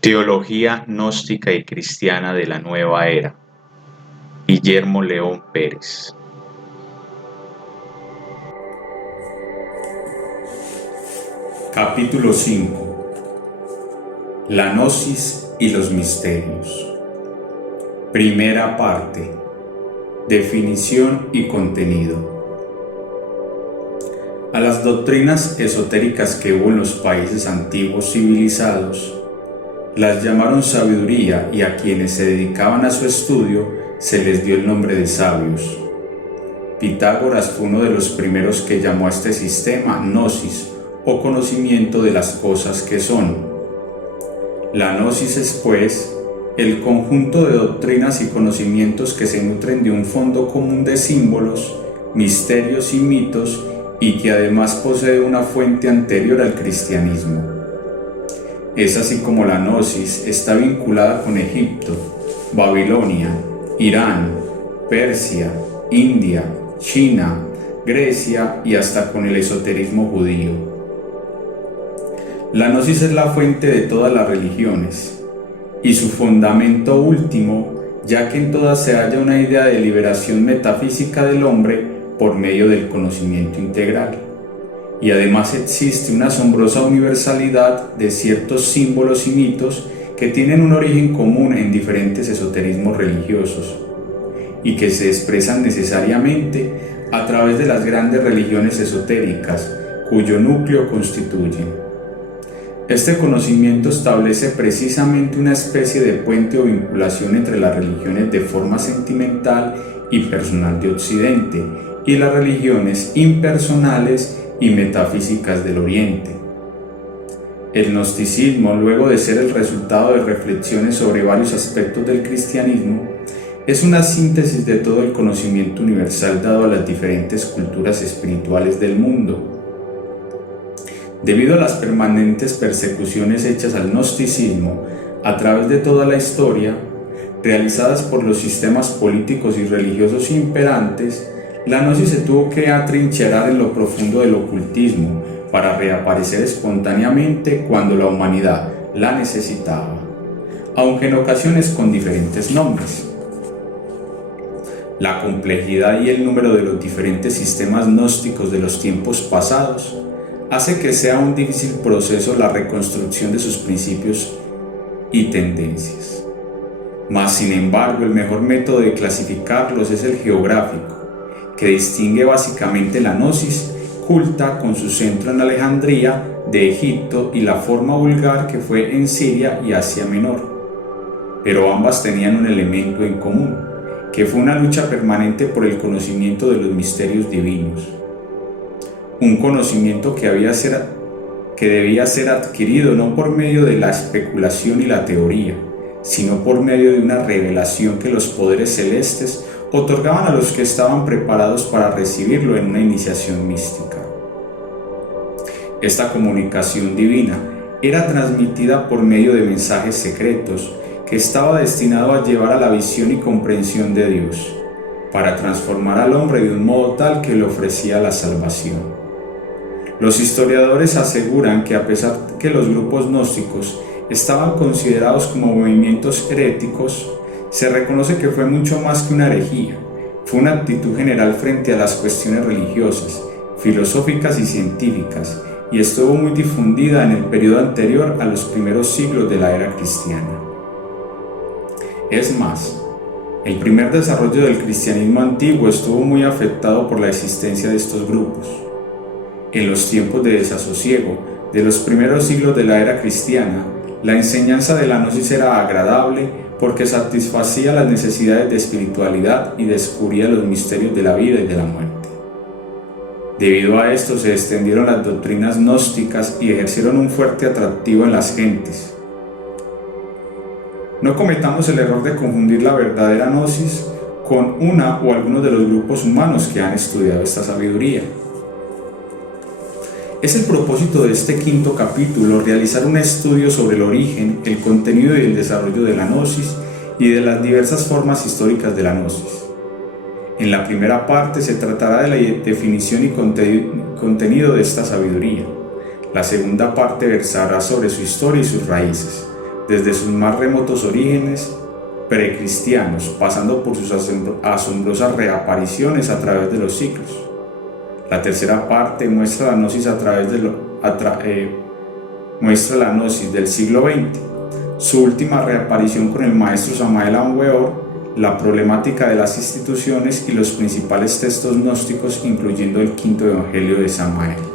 Teología gnóstica y cristiana de la nueva era. Guillermo León Pérez. Capítulo 5. La gnosis y los misterios. Primera parte. Definición y contenido. A las doctrinas esotéricas que hubo en los países antiguos civilizados, las llamaron sabiduría, y a quienes se dedicaban a su estudio se les dio el nombre de sabios. Pitágoras fue uno de los primeros que llamó a este sistema gnosis, o conocimiento de las cosas que son. La gnosis es, pues, el conjunto de doctrinas y conocimientos que se nutren de un fondo común de símbolos, misterios y mitos, y que además posee una fuente anterior al cristianismo. Es así como la gnosis está vinculada con Egipto, Babilonia, Irán, Persia, India, China, Grecia y hasta con el esoterismo judío. La gnosis es la fuente de todas las religiones y su fundamento último, ya que en todas se halla una idea de liberación metafísica del hombre por medio del conocimiento integral. Y además existe una asombrosa universalidad de ciertos símbolos y mitos que tienen un origen común en diferentes esoterismos religiosos y que se expresan necesariamente a través de las grandes religiones esotéricas cuyo núcleo constituyen. Este conocimiento establece precisamente una especie de puente o vinculación entre las religiones de forma sentimental y personal de Occidente y las religiones impersonales y metafísicas del Oriente. El gnosticismo, luego de ser el resultado de reflexiones sobre varios aspectos del cristianismo, es una síntesis de todo el conocimiento universal dado a las diferentes culturas espirituales del mundo. Debido a las permanentes persecuciones hechas al gnosticismo a través de toda la historia, realizadas por los sistemas políticos y religiosos imperantes, la gnosis se tuvo que atrincherar en lo profundo del ocultismo para reaparecer espontáneamente cuando la humanidad la necesitaba, aunque en ocasiones con diferentes nombres. La complejidad y el número de los diferentes sistemas gnósticos de los tiempos pasados hace que sea un difícil proceso la reconstrucción de sus principios y tendencias. Mas, sin embargo, el mejor método de clasificarlos es el geográfico, que distingue básicamente la gnosis culta con su centro en Alejandría de Egipto y la forma vulgar que fue en Siria y Asia Menor. Pero ambas tenían un elemento en común, que fue una lucha permanente por el conocimiento de los misterios divinos. Un conocimiento que debía ser adquirido no por medio de la especulación y la teoría, sino por medio de una revelación que los poderes celestes otorgaban a los que estaban preparados para recibirlo en una iniciación mística. Esta comunicación divina era transmitida por medio de mensajes secretos que estaba destinado a llevar a la visión y comprensión de Dios, para transformar al hombre de un modo tal que le ofrecía la salvación. Los historiadores aseguran que a pesar que los grupos gnósticos estaban considerados como movimientos heréticos, se reconoce que fue mucho más que una herejía. Fue una actitud general frente a las cuestiones religiosas, filosóficas y científicas, y estuvo muy difundida en el periodo anterior a los primeros siglos de la era cristiana. Es más, el primer desarrollo del cristianismo antiguo estuvo muy afectado por la existencia de estos grupos. En los tiempos de desasosiego de los primeros siglos de la era cristiana, la enseñanza de la gnosis era agradable porque satisfacía las necesidades de espiritualidad y descubría los misterios de la vida y de la muerte. Debido a esto se extendieron las doctrinas gnósticas y ejercieron un fuerte atractivo en las gentes. No cometamos el error de confundir la verdadera gnosis con una o algunos de los grupos humanos que han estudiado esta sabiduría. Es el propósito de este quinto capítulo realizar un estudio sobre el origen, el contenido y el desarrollo de la gnosis y de las diversas formas históricas de la gnosis. En la primera parte se tratará de la definición y contenido de esta sabiduría. La segunda parte versará sobre su historia y sus raíces, desde sus más remotos orígenes precristianos, pasando por sus asombrosas reapariciones a través de los siglos. La tercera parte muestra la gnosis muestra la gnosis del siglo XX, su última reaparición con el maestro Samael Aun Weor, la problemática de las instituciones y los principales textos gnósticos, incluyendo el quinto evangelio de Samael.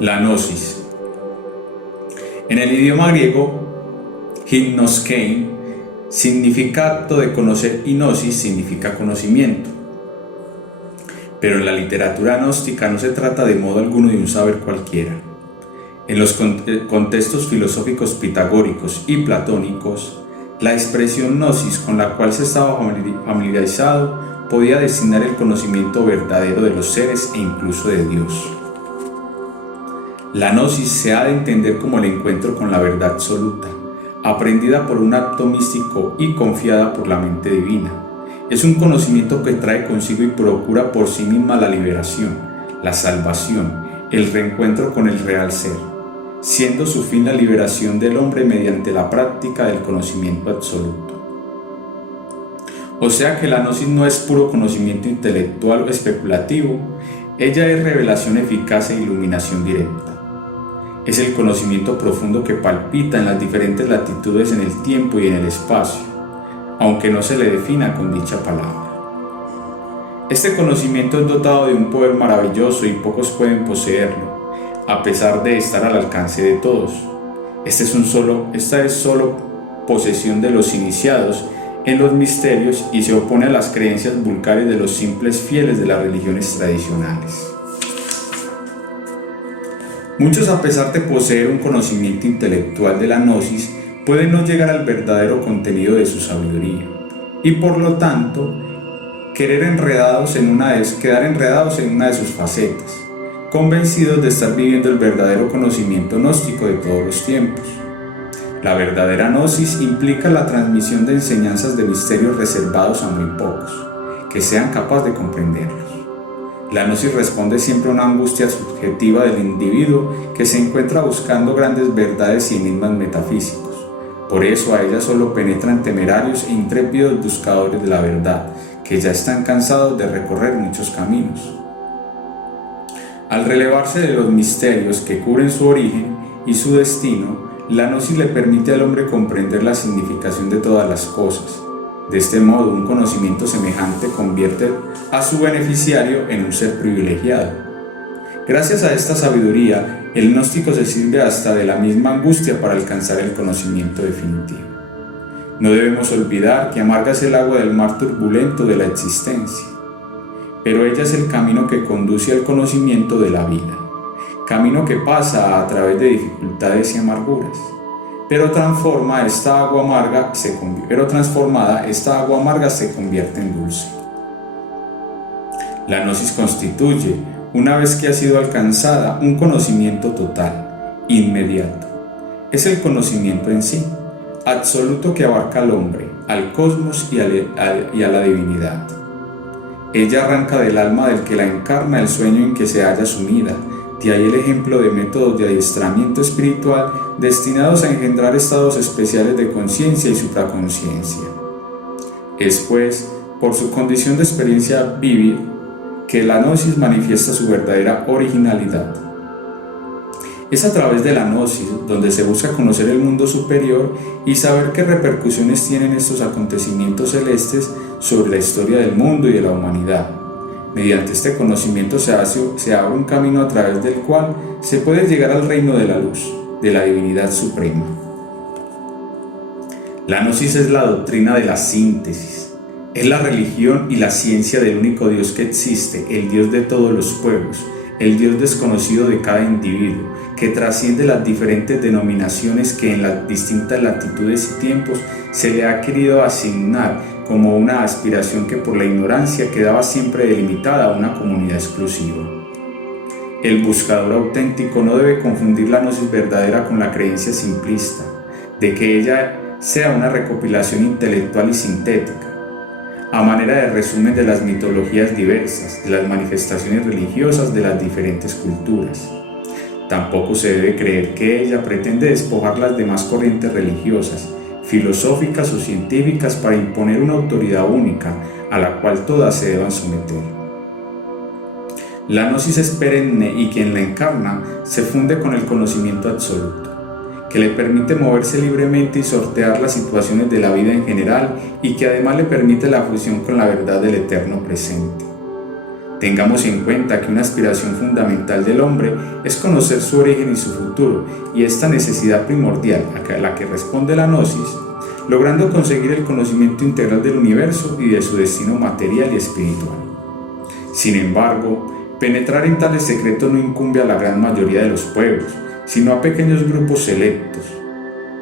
La gnosis. En el idioma griego, gnoskein significa acto de conocer y gnosis significa conocimiento. Pero en la literatura gnóstica no se trata de modo alguno de un saber cualquiera. En los contextos filosóficos pitagóricos y platónicos, la expresión gnosis con la cual se estaba familiarizado podía designar el conocimiento verdadero de los seres e incluso de Dios. La gnosis se ha de entender como el encuentro con la verdad absoluta, aprendida por un acto místico y confiada por la mente divina. Es un conocimiento que trae consigo y procura por sí misma la liberación, la salvación, el reencuentro con el real ser, siendo su fin la liberación del hombre mediante la práctica del conocimiento absoluto. O sea que la gnosis no es puro conocimiento intelectual o especulativo, ella es revelación eficaz e iluminación directa. Es el conocimiento profundo que palpita en las diferentes latitudes en el tiempo y en el espacio, aunque no se le defina con dicha palabra. Este conocimiento es dotado de un poder maravilloso y pocos pueden poseerlo, a pesar de estar al alcance de todos. Esta es solo posesión de los iniciados en los misterios y se opone a las creencias vulgares de los simples fieles de las religiones tradicionales. Muchos, a pesar de poseer un conocimiento intelectual de la gnosis, pueden no llegar al verdadero contenido de su sabiduría y, por lo tanto, quedar enredados en una de sus facetas, convencidos de estar viviendo el verdadero conocimiento gnóstico de todos los tiempos. La verdadera gnosis implica la transmisión de enseñanzas de misterios reservados a muy pocos, que sean capaces de comprenderlos. La gnosis responde siempre a una angustia subjetiva del individuo que se encuentra buscando grandes verdades y enigmas metafísicos. Por eso a ella solo penetran temerarios e intrépidos buscadores de la verdad, que ya están cansados de recorrer muchos caminos. Al relevarse de los misterios que cubren su origen y su destino, la gnosis le permite al hombre comprender la significación de todas las cosas. De este modo, un conocimiento semejante convierte a su beneficiario en un ser privilegiado. Gracias a esta sabiduría, el gnóstico se sirve hasta de la misma angustia para alcanzar el conocimiento definitivo. No debemos olvidar que amarga es el agua del mar turbulento de la existencia, pero ella es el camino que conduce al conocimiento de la vida, camino que pasa a través de dificultades y amarguras. Pero transformada, esta agua amarga se convierte en dulce. La gnosis constituye, una vez que ha sido alcanzada, un conocimiento total, inmediato. Es el conocimiento en sí, absoluto, que abarca al hombre, al cosmos y a la divinidad. Ella arranca del alma del que la encarna el sueño en que se halla sumida. De ahí el ejemplo de métodos de adiestramiento espiritual destinados a engendrar estados especiales de conciencia y supraconsciencia. Es pues, por su condición de experiencia vívida, que la gnosis manifiesta su verdadera originalidad. Es a través de la gnosis donde se busca conocer el mundo superior y saber qué repercusiones tienen estos acontecimientos celestes sobre la historia del mundo y de la humanidad. Mediante este conocimiento se abre un camino a través del cual se puede llegar al reino de la luz, de la divinidad suprema. La gnosis es la doctrina de la síntesis, es la religión y la ciencia del único Dios que existe, el Dios de todos los pueblos, el Dios desconocido de cada individuo, que trasciende las diferentes denominaciones que en las distintas latitudes y tiempos se le ha querido asignar como una aspiración que por la ignorancia quedaba siempre delimitada a una comunidad exclusiva. El buscador auténtico no debe confundir la gnosis verdadera con la creencia simplista, de que ella sea una recopilación intelectual y sintética. a manera de resumen de las mitologías diversas, de las manifestaciones religiosas de las diferentes culturas. Tampoco se debe creer que ella pretende despojar las demás corrientes religiosas, filosóficas o científicas para imponer una autoridad única a la cual todas se deban someter. La gnosis es perenne y quien la encarna se funde con el conocimiento absoluto, que le permite moverse libremente y sortear las situaciones de la vida en general y que además le permite la fusión con la verdad del eterno presente. Tengamos en cuenta que una aspiración fundamental del hombre es conocer su origen y su futuro, y esta necesidad primordial a la que responde la gnosis, logrando conseguir el conocimiento integral del universo y de su destino material y espiritual. Sin embargo, penetrar en tales secretos no incumbe a la gran mayoría de los pueblos, sino a pequeños grupos selectos,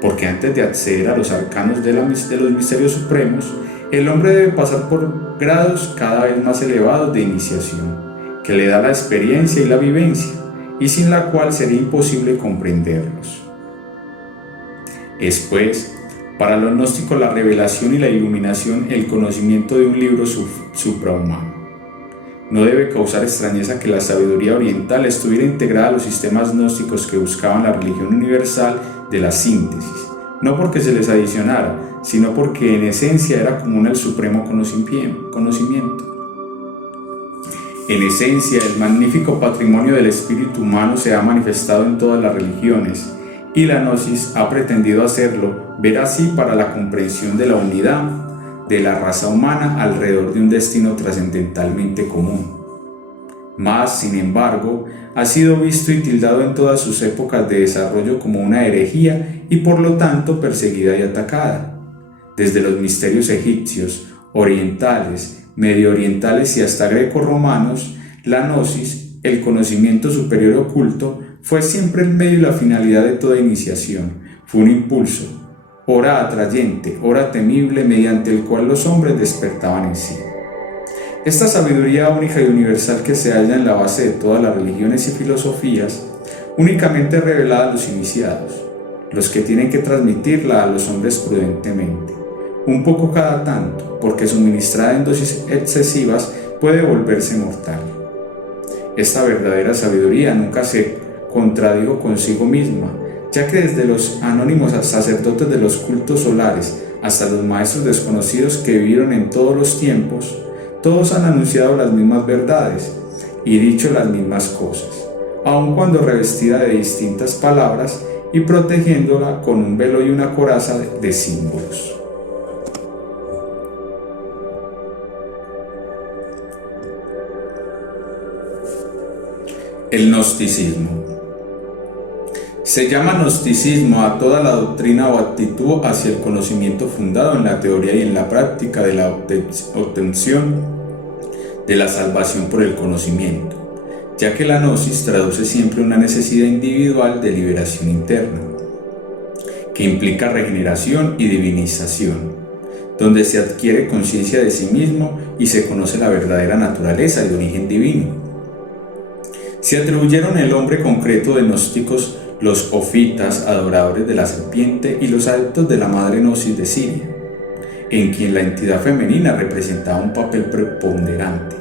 porque antes de acceder a los arcanos de los misterios supremos, el hombre debe pasar por grados cada vez más elevados de iniciación, que le da la experiencia y la vivencia, y sin la cual sería imposible comprenderlos. Es pues, para los gnósticos la revelación y la iluminación el conocimiento de un libro suprahumano. No debe causar extrañeza que la sabiduría oriental estuviera integrada a los sistemas gnósticos que buscaban la religión universal de la síntesis, no porque se les adicionara, sino porque en esencia era común al supremo conocimiento. En esencia, el magnífico patrimonio del espíritu humano se ha manifestado en todas las religiones, y la gnosis ha pretendido hacerlo ver así para la comprensión de la unidad de la raza humana alrededor de un destino trascendentalmente común. Mas, sin embargo, ha sido visto y tildado en todas sus épocas de desarrollo como una herejía y por lo tanto perseguida y atacada. Desde los misterios egipcios, orientales, medio orientales y hasta greco-romanos, la gnosis, el conocimiento superior oculto, fue siempre el medio y la finalidad de toda iniciación. Fue un impulso, ora atrayente, ora temible, mediante el cual los hombres despertaban en sí. Esta sabiduría única y universal que se halla en la base de todas las religiones y filosofías, únicamente revelada a los iniciados, los que tienen que transmitirla a los hombres prudentemente, un poco cada tanto, porque suministrada en dosis excesivas puede volverse mortal. Esta verdadera sabiduría nunca se contradijo consigo misma, ya que desde los anónimos sacerdotes de los cultos solares hasta los maestros desconocidos que vivieron en todos los tiempos, todos han anunciado las mismas verdades y dicho las mismas cosas, aun cuando revestida de distintas palabras y protegiéndola con un velo y una coraza de símbolos. El gnosticismo. Se llama gnosticismo a toda la doctrina o actitud hacia el conocimiento fundado en la teoría y en la práctica de la obtención de la salvación por el conocimiento, ya que la gnosis traduce siempre una necesidad individual de liberación interna, que implica regeneración y divinización, donde se adquiere conciencia de sí mismo y se conoce la verdadera naturaleza de origen divino. Se atribuyeron el hombre concreto de gnósticos los ofitas, adoradores de la serpiente, y los adeptos de la madre Gnosis de Siria, en quien la entidad femenina representaba un papel preponderante.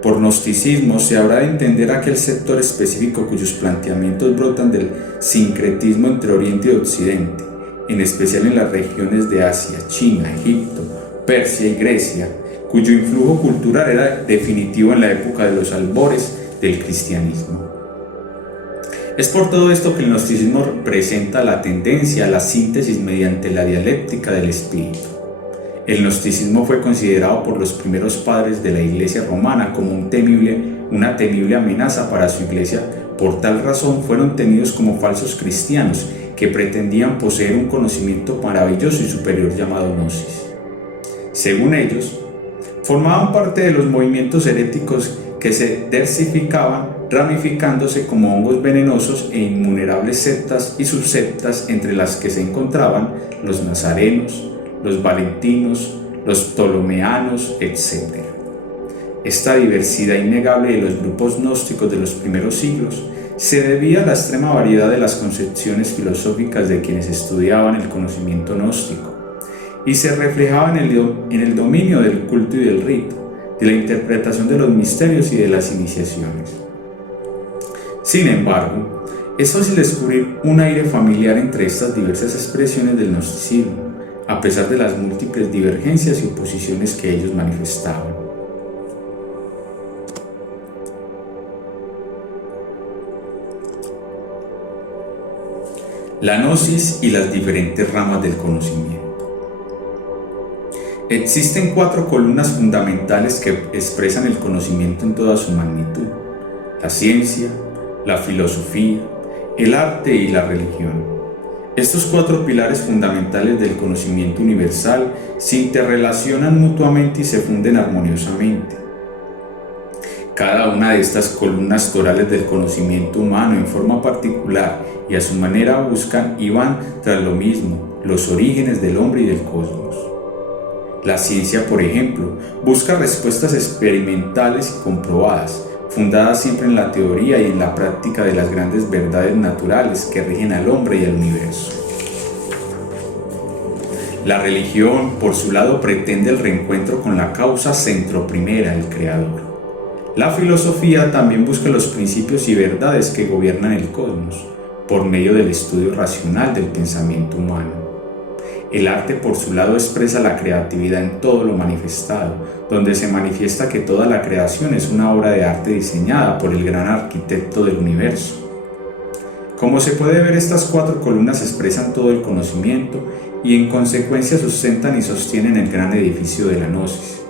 Por gnosticismo se habrá de entender aquel sector específico cuyos planteamientos brotan del sincretismo entre Oriente y Occidente, en especial en las regiones de Asia, China, Egipto, Persia y Grecia, cuyo influjo cultural era definitivo en la época de los albores del cristianismo. Es por todo esto que el gnosticismo presenta la tendencia a la síntesis mediante la dialéctica del espíritu. El gnosticismo fue considerado por los primeros padres de la Iglesia romana como una temible amenaza para su Iglesia. Por tal razón fueron tenidos como falsos cristianos que pretendían poseer un conocimiento maravilloso y superior llamado gnosis. Según ellos, formaban parte de los movimientos heréticos que se diversificaban, ramificándose como hongos venenosos e innumerables sectas y subsectas, entre las que se encontraban los nazarenos, los valentinos, los ptolomeanos, etc. Esta diversidad innegable de los grupos gnósticos de los primeros siglos se debía a la extrema variedad de las concepciones filosóficas de quienes estudiaban el conocimiento gnóstico, y se reflejaba en el dominio del culto y del rito, de la interpretación de los misterios y de las iniciaciones. Sin embargo, es fácil descubrir un aire familiar entre estas diversas expresiones del gnosticismo, a pesar de las múltiples divergencias y oposiciones que ellos manifestaban. La gnosis y las diferentes ramas del conocimiento. Existen 4 columnas fundamentales que expresan el conocimiento en toda su magnitud: la ciencia, la filosofía, el arte y la religión. Estos 4 pilares fundamentales del conocimiento universal se interrelacionan mutuamente y se funden armoniosamente. Cada una de estas columnas torales del conocimiento humano en forma particular y a su manera buscan y van tras lo mismo, los orígenes del hombre y del cosmos. La ciencia, por ejemplo, busca respuestas experimentales y comprobadas, fundadas siempre en la teoría y en la práctica de las grandes verdades naturales que rigen al hombre y al universo. La religión, por su lado, pretende el reencuentro con la causa centroprimera, el Creador. La filosofía también busca los principios y verdades que gobiernan el cosmos, por medio del estudio racional del pensamiento humano. El arte, por su lado, expresa la creatividad en todo lo manifestado, donde se manifiesta que toda la creación es una obra de arte diseñada por el gran arquitecto del universo. Como se puede ver, estas 4 columnas expresan todo el conocimiento y en consecuencia sustentan y sostienen el gran edificio de la gnosis.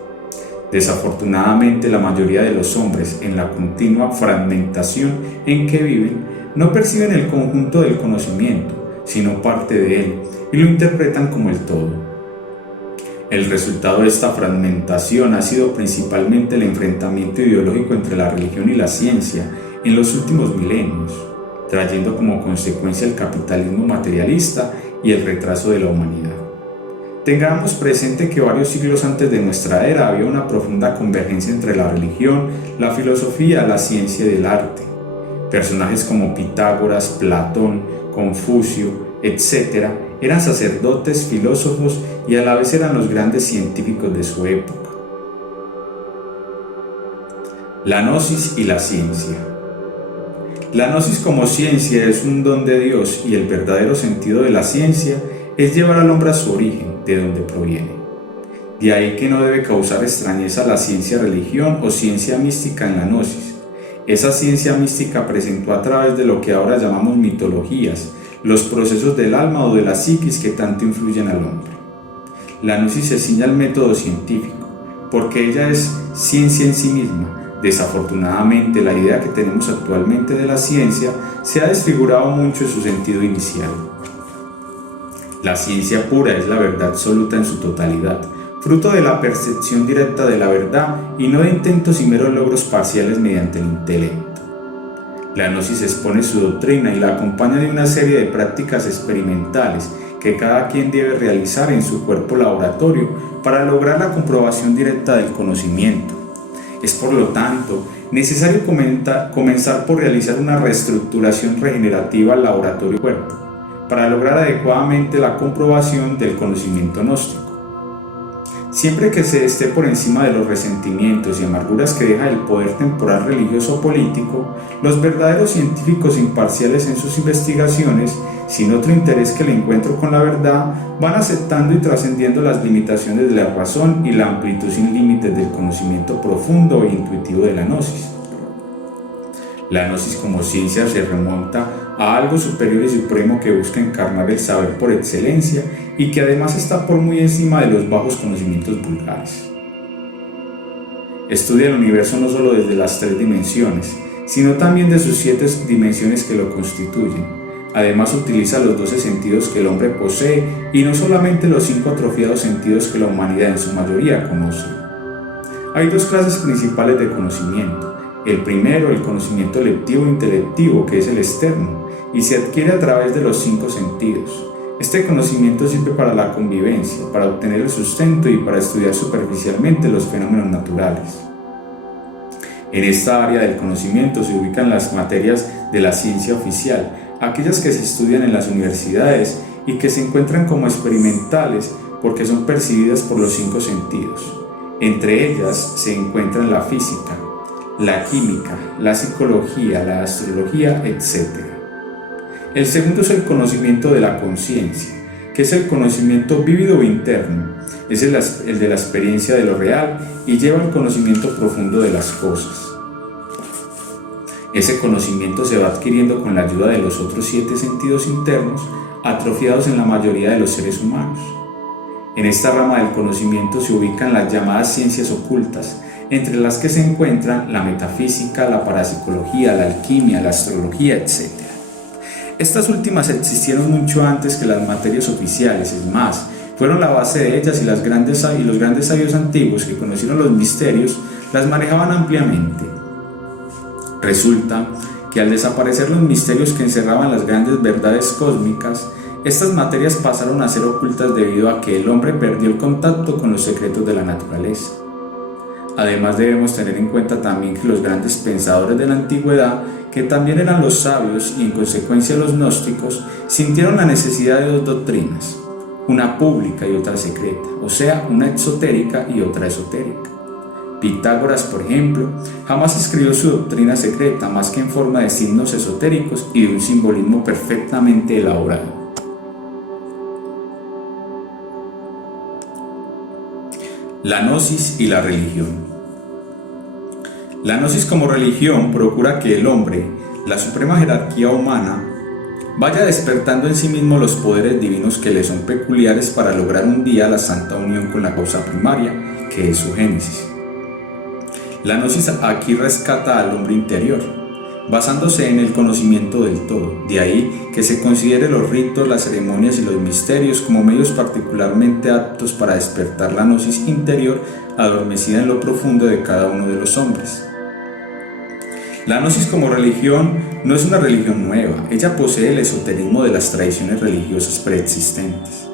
Desafortunadamente, la mayoría de los hombres, en la continua fragmentación en que viven, no perciben el conjunto del conocimiento, sino parte de él, y lo interpretan como el todo. El resultado de esta fragmentación ha sido principalmente el enfrentamiento ideológico entre la religión y la ciencia en los últimos milenios, trayendo como consecuencia el capitalismo materialista y el retraso de la humanidad. Tengamos presente que varios siglos antes de nuestra era había una profunda convergencia entre la religión, la filosofía, la ciencia y el arte. Personajes como Pitágoras, Platón, Confucio, etc., eran sacerdotes, filósofos y a la vez eran los grandes científicos de su época. La gnosis y la ciencia. La gnosis como ciencia es un don de Dios y el verdadero sentido de la ciencia es llevar al hombre a su origen, de donde proviene. De ahí que no debe causar extrañeza la ciencia religión o ciencia mística en la gnosis. Esa ciencia mística presentó a través de lo que ahora llamamos mitologías, los procesos del alma o de la psiquis que tanto influyen al hombre. La gnosis se ciñe al método científico, porque ella es ciencia en sí misma. Desafortunadamente, la idea que tenemos actualmente de la ciencia se ha desfigurado mucho en su sentido inicial. La ciencia pura es la verdad absoluta en su totalidad, fruto de la percepción directa de la verdad y no de intentos y meros logros parciales mediante el intelecto. La gnosis expone su doctrina y la acompaña de una serie de prácticas experimentales que cada quien debe realizar en su cuerpo laboratorio para lograr la comprobación directa del conocimiento. Es por lo tanto necesario comenzar por realizar una reestructuración regenerativa al laboratorio cuerpo, para lograr adecuadamente la comprobación del conocimiento gnóstico. Siempre que se esté por encima de los resentimientos y amarguras que deja el poder temporal religioso o político, los verdaderos científicos imparciales en sus investigaciones, sin otro interés que el encuentro con la verdad, van aceptando y trascendiendo las limitaciones de la razón y la amplitud sin límites del conocimiento profundo e intuitivo de la gnosis. La gnosis como ciencia se remonta a algo superior y supremo que busca encarnar el saber por excelencia y que además está por muy encima de los bajos conocimientos vulgares. Estudia el universo no solo desde las 3 dimensiones, sino también de sus 7 dimensiones que lo constituyen. Además utiliza los 12 sentidos que el hombre posee y no solamente los 5 atrofiados sentidos que la humanidad en su mayoría conoce. Hay 2 clases principales de conocimiento. El primero, el conocimiento lectivo e intelectivo, que es el externo, y se adquiere a través de los 5 sentidos. Este conocimiento sirve para la convivencia, para obtener el sustento y para estudiar superficialmente los fenómenos naturales. En esta área del conocimiento se ubican las materias de la ciencia oficial, aquellas que se estudian en las universidades y que se encuentran como experimentales porque son percibidas por los 5 sentidos. Entre ellas se encuentran la física, la química, la psicología, la astrología, etc. El segundo es el conocimiento de la conciencia, que es el conocimiento vívido o interno, es el de la experiencia de lo real y lleva al conocimiento profundo de las cosas. Ese conocimiento se va adquiriendo con la ayuda de los otros 7 sentidos internos, atrofiados en la mayoría de los seres humanos. En esta rama del conocimiento se ubican las llamadas ciencias ocultas, entre las que se encuentran la metafísica, la parapsicología, la alquimia, la astrología, etc. Estas últimas existieron mucho antes que las materias oficiales, es más, fueron la base de ellas y los grandes sabios antiguos que conocieron los misterios las manejaban ampliamente. Resulta que al desaparecer los misterios que encerraban las grandes verdades cósmicas, estas materias pasaron a ser ocultas debido a que el hombre perdió el contacto con los secretos de la naturaleza. Además debemos tener en cuenta también que los grandes pensadores de la antigüedad, que también eran los sabios y en consecuencia los gnósticos, sintieron la necesidad de 2 doctrinas, una pública y otra secreta, o sea, una exotérica y otra esotérica. Pitágoras, por ejemplo, jamás escribió su doctrina secreta más que en forma de signos esotéricos y de un simbolismo perfectamente elaborado. La gnosis y la religión. La gnosis como religión procura que el hombre, la suprema jerarquía humana, vaya despertando en sí mismo los poderes divinos que le son peculiares para lograr un día la santa unión con la causa primaria, que es su génesis. La gnosis aquí rescata al hombre interior, basándose en el conocimiento del todo. De ahí que se considere los ritos, las ceremonias y los misterios como medios particularmente aptos para despertar la gnosis interior adormecida en lo profundo de cada uno de los hombres. La gnosis como religión no es una religión nueva, ella posee el esoterismo de las tradiciones religiosas preexistentes.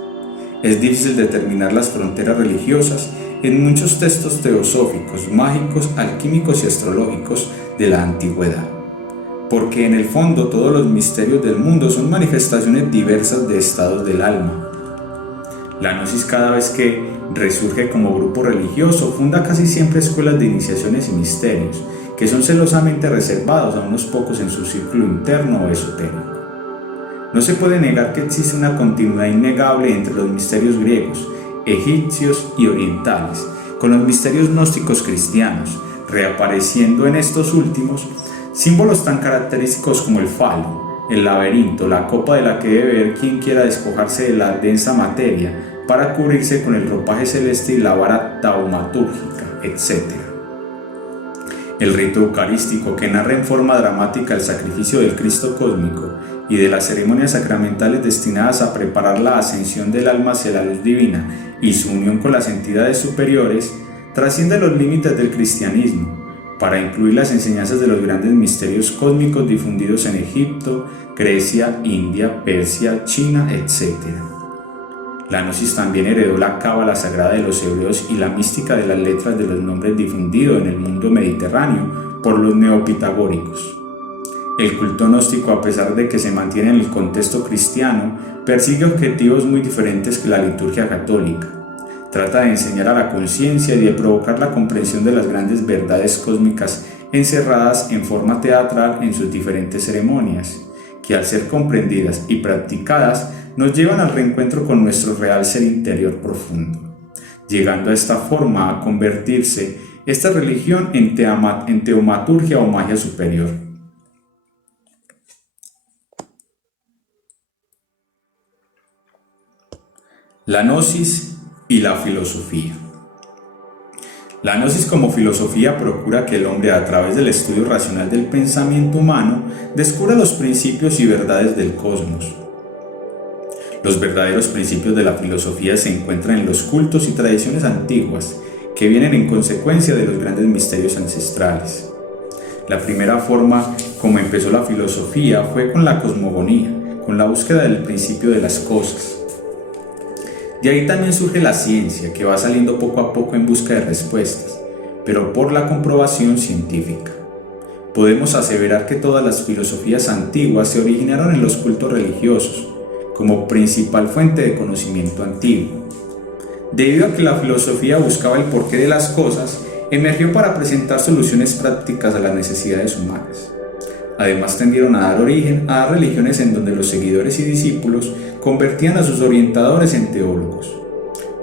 Es difícil determinar las fronteras religiosas en muchos textos teosóficos, mágicos, alquímicos y astrológicos de la antigüedad, porque en el fondo todos los misterios del mundo son manifestaciones diversas de estados del alma. La gnosis, cada vez que resurge como grupo religioso, funda casi siempre escuelas de iniciaciones y misterios, que son celosamente reservados a unos pocos en su círculo interno o esotérico. No se puede negar que existe una continuidad innegable entre los misterios griegos, egipcios y orientales, con los misterios gnósticos cristianos, reapareciendo en estos últimos símbolos tan característicos como el falo, el laberinto, la copa de la que debe beber quien quiera despojarse de la densa materia para cubrirse con el ropaje celeste y la vara taumatúrgica, etc. El rito eucarístico, que narra en forma dramática el sacrificio del Cristo cósmico y de las ceremonias sacramentales destinadas a preparar la ascensión del alma hacia la luz divina y su unión con las entidades superiores, trasciende los límites del cristianismo, para incluir las enseñanzas de los grandes misterios cósmicos difundidos en Egipto, Grecia, India, Persia, China, etc. La gnosis también heredó la cábala sagrada de los hebreos y la mística de las letras de los nombres difundido en el mundo mediterráneo por los neopitagóricos. El culto gnóstico, a pesar de que se mantiene en el contexto cristiano, persigue objetivos muy diferentes que la liturgia católica. Trata de enseñar a la conciencia y de provocar la comprensión de las grandes verdades cósmicas encerradas en forma teatral en sus diferentes ceremonias, que al ser comprendidas y practicadas nos llevan al reencuentro con nuestro real ser interior profundo, llegando a esta forma a convertirse esta religión en teumaturgia o magia superior. La gnosis y la filosofía. La gnosis como filosofía procura que el hombre, a través del estudio racional del pensamiento humano, descubra los principios y verdades del cosmos. Los verdaderos principios de la filosofía se encuentran en los cultos y tradiciones antiguas, que vienen en consecuencia de los grandes misterios ancestrales. La primera forma como empezó la filosofía fue con la cosmogonía, con la búsqueda del principio de las cosas. De ahí también surge la ciencia, que va saliendo poco a poco en busca de respuestas, pero por la comprobación científica. Podemos aseverar que todas las filosofías antiguas se originaron en los cultos religiosos, como principal fuente de conocimiento antiguo. Debido a que la filosofía buscaba el porqué de las cosas, emergió para presentar soluciones prácticas a las necesidades humanas. Además, tendieron a dar origen a religiones en donde los seguidores y discípulos convertían a sus orientadores en teólogos.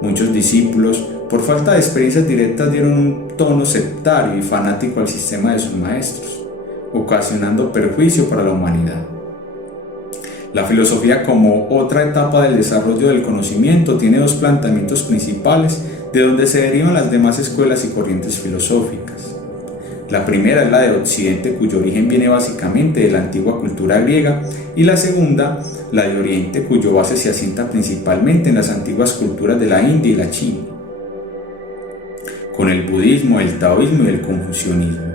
Muchos discípulos, por falta de experiencias directas, dieron un tono sectario y fanático al sistema de sus maestros, ocasionando perjuicio para la humanidad. La filosofía, como otra etapa del desarrollo del conocimiento, tiene dos planteamientos principales de donde se derivan las demás escuelas y corrientes filosóficas. La primera es la de Occidente, cuyo origen viene básicamente de la antigua cultura griega, y la segunda, la de Oriente, cuyo base se asienta principalmente en las antiguas culturas de la India y la China, con el budismo, el taoísmo y el confucianismo.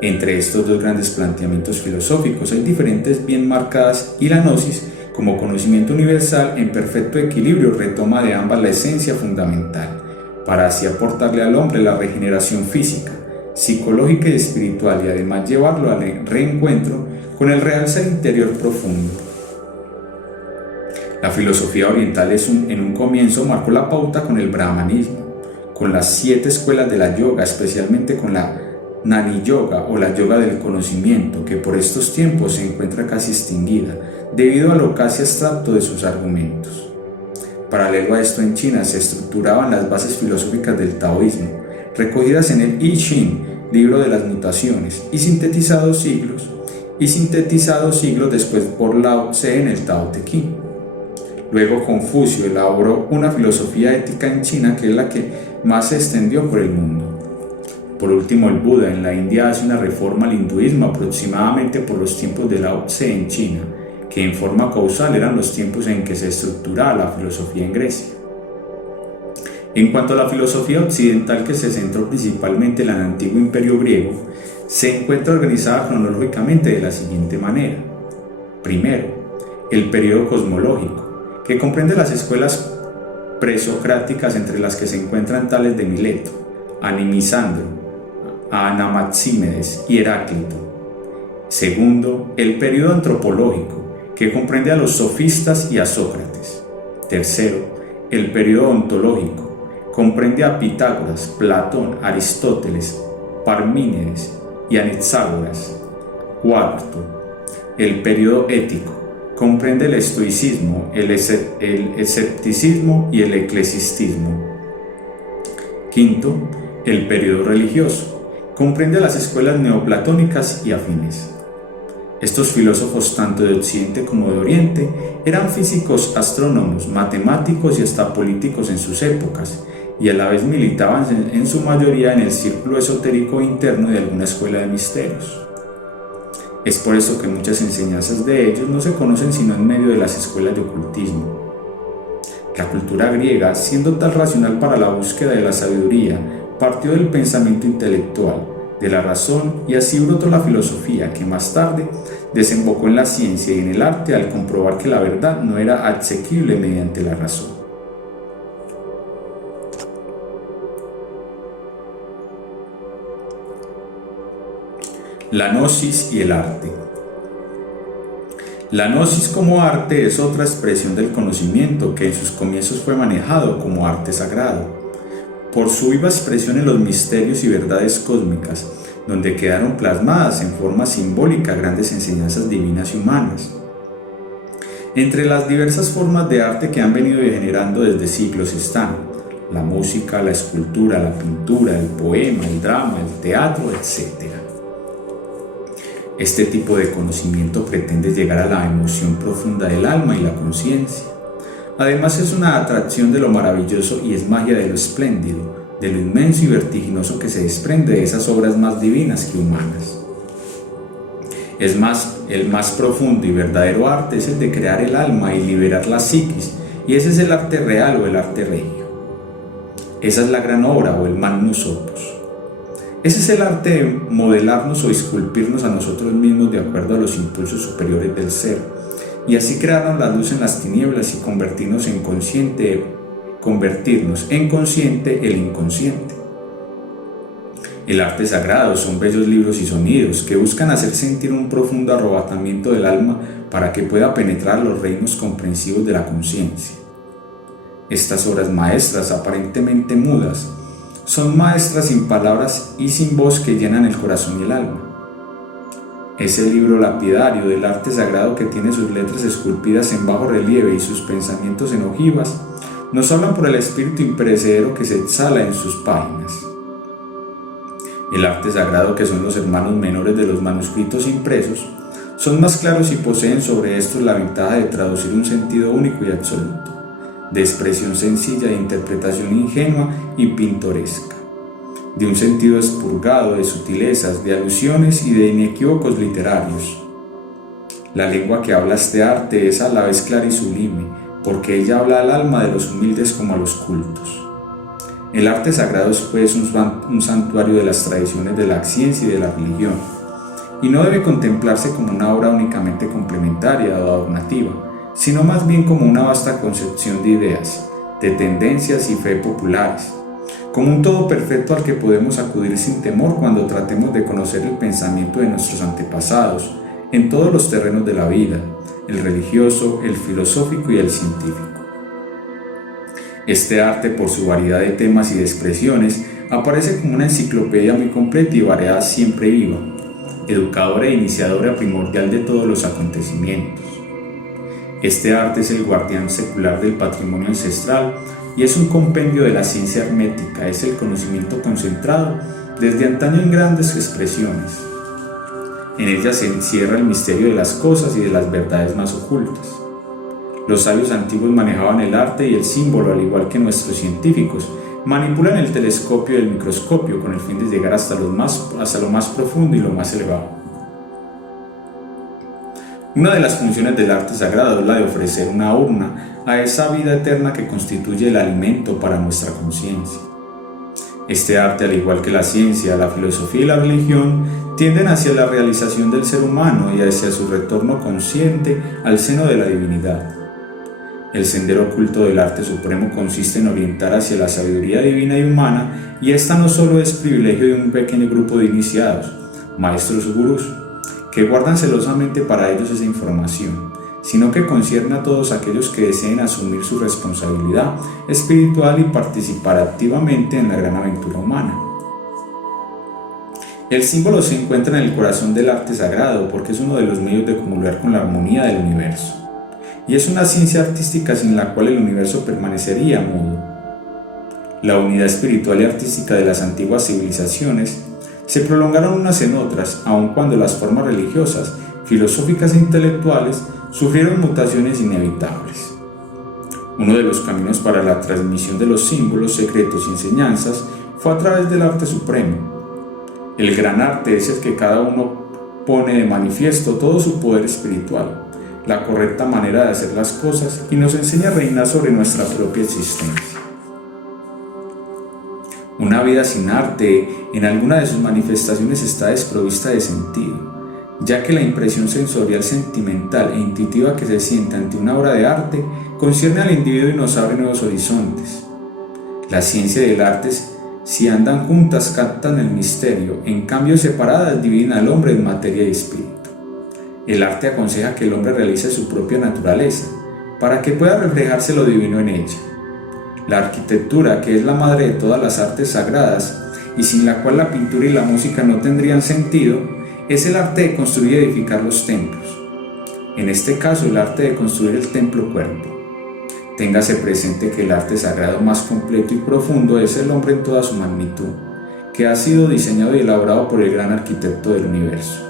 Entre estos dos grandes planteamientos filosóficos hay diferencias bien marcadas, y la gnosis, como conocimiento universal en perfecto equilibrio, retoma de ambas la esencia fundamental, para así aportarle al hombre la regeneración física, psicológica y espiritual, y además llevarlo al reencuentro con el real ser interior profundo. La filosofía oriental en un comienzo marcó la pauta con el brahmanismo, con las 7 escuelas de la yoga, especialmente con la Jnana Yoga o la yoga del conocimiento, que por estos tiempos se encuentra casi extinguida debido a lo casi abstracto de sus argumentos. Paralelo a esto, en China se estructuraban las bases filosóficas del taoísmo, recogidas en el I Ching, libro de las mutaciones, y sintetizados siglos después por Lao Tse en el Tao Te Ching. Luego Confucio elaboró una filosofía ética en China, que es la que más se extendió por el mundo. Por último, el Buda en la India hace una reforma al hinduismo aproximadamente por los tiempos de Lao Tse en China, que en forma causal eran los tiempos en que se estructuraba la filosofía en Grecia. En cuanto a la filosofía occidental, que se centró principalmente en el antiguo imperio griego, se encuentra organizada cronológicamente de la siguiente manera. Primero, el periodo cosmológico, que comprende las escuelas presocráticas, entre las que se encuentran tales de Mileto, Animisandro, Anaxímenes y Heráclito. Segundo, el periodo antropológico, que comprende a los sofistas y a Sócrates. Tercero, el periodo ontológico, comprende a Pitágoras, Platón, Aristóteles, Parmínides y Anaxágoras. Cuarto, el periodo ético, comprende el estoicismo, el escepticismo y el eclesiastismo. Quinto, el periodo religioso, comprende las escuelas neoplatónicas y afines. Estos filósofos, tanto de Occidente como de Oriente, eran físicos, astrónomos, matemáticos y hasta políticos en sus épocas, y a la vez militaban en su mayoría en el círculo esotérico interno de alguna escuela de misterios. Es por eso que muchas enseñanzas de ellos no se conocen sino en medio de las escuelas de ocultismo. La cultura griega, siendo tan racional para la búsqueda de la sabiduría, partió del pensamiento intelectual, de la razón, y así brotó la filosofía, que más tarde desembocó en la ciencia y en el arte al comprobar que la verdad no era asequible mediante la razón. La gnosis y el arte. La gnosis como arte es otra expresión del conocimiento que en sus comienzos fue manejado como arte sagrado, por su viva expresión en los misterios y verdades cósmicas, donde quedaron plasmadas en forma simbólica grandes enseñanzas divinas y humanas. Entre las diversas formas de arte que han venido degenerando desde siglos están la música, la escultura, la pintura, el poema, el drama, el teatro, etc. Este tipo de conocimiento pretende llegar a la emoción profunda del alma y la conciencia. Además, es una atracción de lo maravilloso y es magia de lo espléndido, de lo inmenso y vertiginoso que se desprende de esas obras más divinas que humanas. Es más, el más profundo y verdadero arte es el de crear el alma y liberar la psiquis, y ese es el arte real o el arte regio. Esa es la gran obra o el magnus opus. Ese es el arte de modelarnos o esculpirnos a nosotros mismos de acuerdo a los impulsos superiores del ser, y así crear la luz en las tinieblas y convertirnos en consciente el inconsciente. El arte sagrado son bellos libros y sonidos que buscan hacer sentir un profundo arrebatamiento del alma para que pueda penetrar los reinos comprensivos de la conciencia. Estas obras maestras, aparentemente mudas, son maestras sin palabras y sin voz que llenan el corazón y el alma. Ese libro lapidario del arte sagrado que tiene sus letras esculpidas en bajo relieve y sus pensamientos en ojivas, nos hablan por el espíritu imperecedero que se exhala en sus páginas. El arte sagrado, que son los hermanos menores de los manuscritos impresos, son más claros y poseen sobre estos la ventaja de traducir un sentido único y absoluto, de expresión sencilla, de interpretación ingenua y pintoresca, de un sentido expurgado de sutilezas, de alusiones y de inequívocos literarios. La lengua que habla este arte es a la vez clara y sublime, porque ella habla al alma de los humildes como a los cultos. El arte sagrado es pues un santuario de las tradiciones de la ciencia y de la religión, y no debe contemplarse como una obra únicamente complementaria o adornativa, sino más bien como una vasta concepción de ideas, de tendencias y fe populares, como un todo perfecto al que podemos acudir sin temor cuando tratemos de conocer el pensamiento de nuestros antepasados en todos los terrenos de la vida, el religioso, el filosófico y el científico. Este arte, por su variedad de temas y de expresiones, aparece como una enciclopedia muy completa y variada, siempre viva, educadora e iniciadora primordial de todos los acontecimientos. Este arte es el guardián secular del patrimonio ancestral y es un compendio de la ciencia hermética, es el conocimiento concentrado desde antaño en grandes expresiones. En ella se encierra el misterio de las cosas y de las verdades más ocultas. Los sabios antiguos manejaban el arte y el símbolo, al igual que nuestros científicos, manipulan el telescopio y el microscopio con el fin de llegar hasta lo más profundo y lo más elevado. Una de las funciones del arte sagrado es la de ofrecer una urna a esa vida eterna que constituye el alimento para nuestra conciencia. Este arte, al igual que la ciencia, la filosofía y la religión, tienden hacia la realización del ser humano y hacia su retorno consciente al seno de la divinidad. El sendero oculto del arte supremo consiste en orientar hacia la sabiduría divina y humana, y esta no solo es privilegio de un pequeño grupo de iniciados, maestros o gurús, que guardan celosamente para ellos esa información, sino que concierne a todos aquellos que deseen asumir su responsabilidad espiritual y participar activamente en la gran aventura humana. El símbolo se encuentra en el corazón del arte sagrado porque es uno de los medios de comulgar con la armonía del universo. Y es una ciencia artística sin la cual el universo permanecería mudo. La unidad espiritual y artística de las antiguas civilizaciones se prolongaron unas en otras, aun cuando las formas religiosas, filosóficas e intelectuales sufrieron mutaciones inevitables. Uno de los caminos para la transmisión de los símbolos, secretos y enseñanzas fue a través del arte supremo. El gran arte es el que cada uno pone de manifiesto todo su poder espiritual, la correcta manera de hacer las cosas y nos enseña a reinar sobre nuestra propia existencia. Una vida sin arte, en alguna de sus manifestaciones, está desprovista de sentido, ya que la impresión sensorial, sentimental e intuitiva que se siente ante una obra de arte concierne al individuo y nos abre nuevos horizontes. La ciencia y el arte, si andan juntas, captan el misterio, en cambio separadas dividen al hombre en materia y espíritu. El arte aconseja que el hombre realice su propia naturaleza, para que pueda reflejarse lo divino en ella. La arquitectura, que es la madre de todas las artes sagradas, y sin la cual la pintura y la música no tendrían sentido, es el arte de construir y edificar los templos. En este caso, el arte de construir el templo cuerpo. Téngase presente que el arte sagrado más completo y profundo es el hombre en toda su magnitud, que ha sido diseñado y elaborado por el gran arquitecto del universo.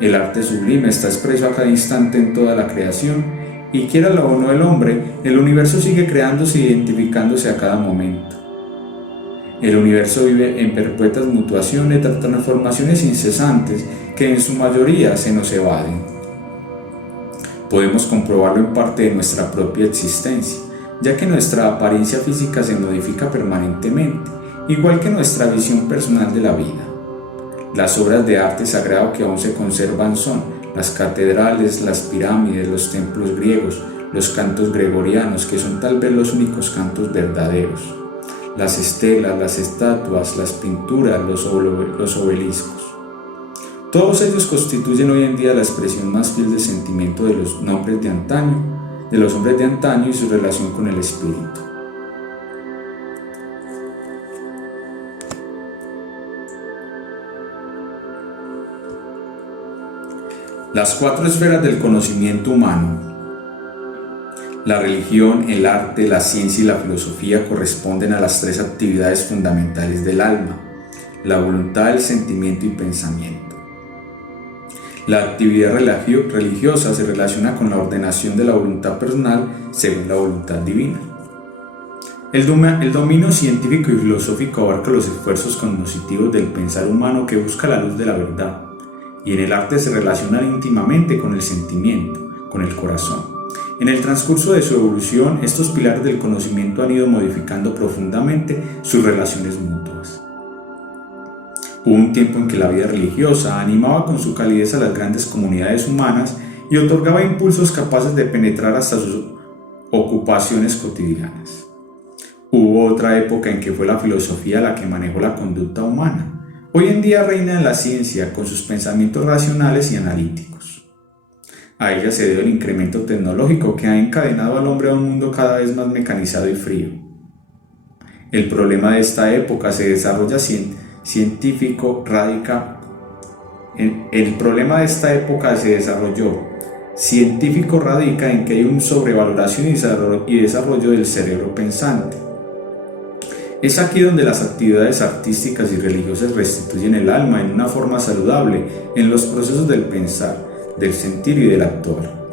El arte sublime está expreso a cada instante en toda la creación, y quiéralo o no el hombre, el universo sigue creándose e identificándose a cada momento. El universo vive en perpetuas mutuaciones, transformaciones incesantes que en su mayoría se nos evaden. Podemos comprobarlo en parte de nuestra propia existencia, ya que nuestra apariencia física se modifica permanentemente, igual que nuestra visión personal de la vida. Las obras de arte sagrado que aún se conservan son las catedrales, las pirámides, los templos griegos, los cantos gregorianos, que son tal vez los únicos cantos verdaderos, las estelas, las estatuas, las pinturas, los obeliscos. Todos ellos constituyen hoy en día la expresión más fiel del sentimiento de los hombres de antaño y su relación con el espíritu. Las 4 esferas del conocimiento humano. La religión, el arte, la ciencia y la filosofía corresponden a las 3 actividades fundamentales del alma: la voluntad, el sentimiento y pensamiento. La actividad religiosa se relaciona con la ordenación de la voluntad personal según la voluntad divina. El dominio científico y filosófico abarca los esfuerzos cognitivos del pensar humano que busca la luz de la verdad, y en el arte se relaciona íntimamente con el sentimiento, con el corazón. En el transcurso de su evolución, estos pilares del conocimiento han ido modificando profundamente sus relaciones mutuas. Hubo un tiempo en que la vida religiosa animaba con su calidez a las grandes comunidades humanas y otorgaba impulsos capaces de penetrar hasta sus ocupaciones cotidianas. Hubo otra época en que fue la filosofía la que manejó la conducta humana. Hoy en día reina la ciencia con sus pensamientos racionales y analíticos. A ella se debe el incremento tecnológico que ha encadenado al hombre a un mundo cada vez más mecanizado y frío. El problema de esta época se desarrolla científico radica en que hay una sobrevaloración y desarrollo del cerebro pensante. Es aquí donde las actividades artísticas y religiosas restituyen el alma en una forma saludable en los procesos del pensar, del sentir y del actuar.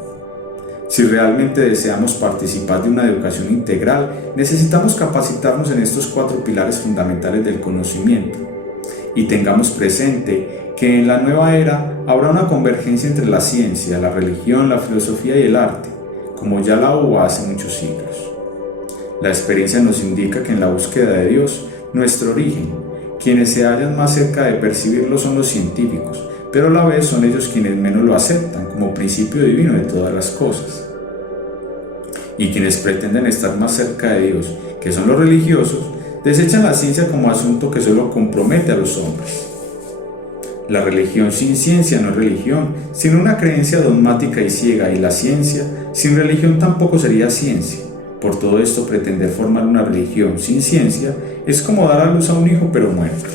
Si realmente deseamos participar de una educación integral, necesitamos capacitarnos en estos 4 pilares fundamentales del conocimiento. Y tengamos presente que en la nueva era habrá una convergencia entre la ciencia, la religión, la filosofía y el arte, como ya la hubo hace muchos siglos. La experiencia nos indica que en la búsqueda de Dios, nuestro origen, quienes se hallan más cerca de percibirlo son los científicos, pero a la vez son ellos quienes menos lo aceptan como principio divino de todas las cosas. Y quienes pretenden estar más cerca de Dios, que son los religiosos, desechan la ciencia como asunto que solo compromete a los hombres. La religión sin ciencia no es religión, sino una creencia dogmática y ciega, y la ciencia sin religión tampoco sería ciencia. Por todo esto, pretender formar una religión sin ciencia es como dar a luz a un hijo pero muerto.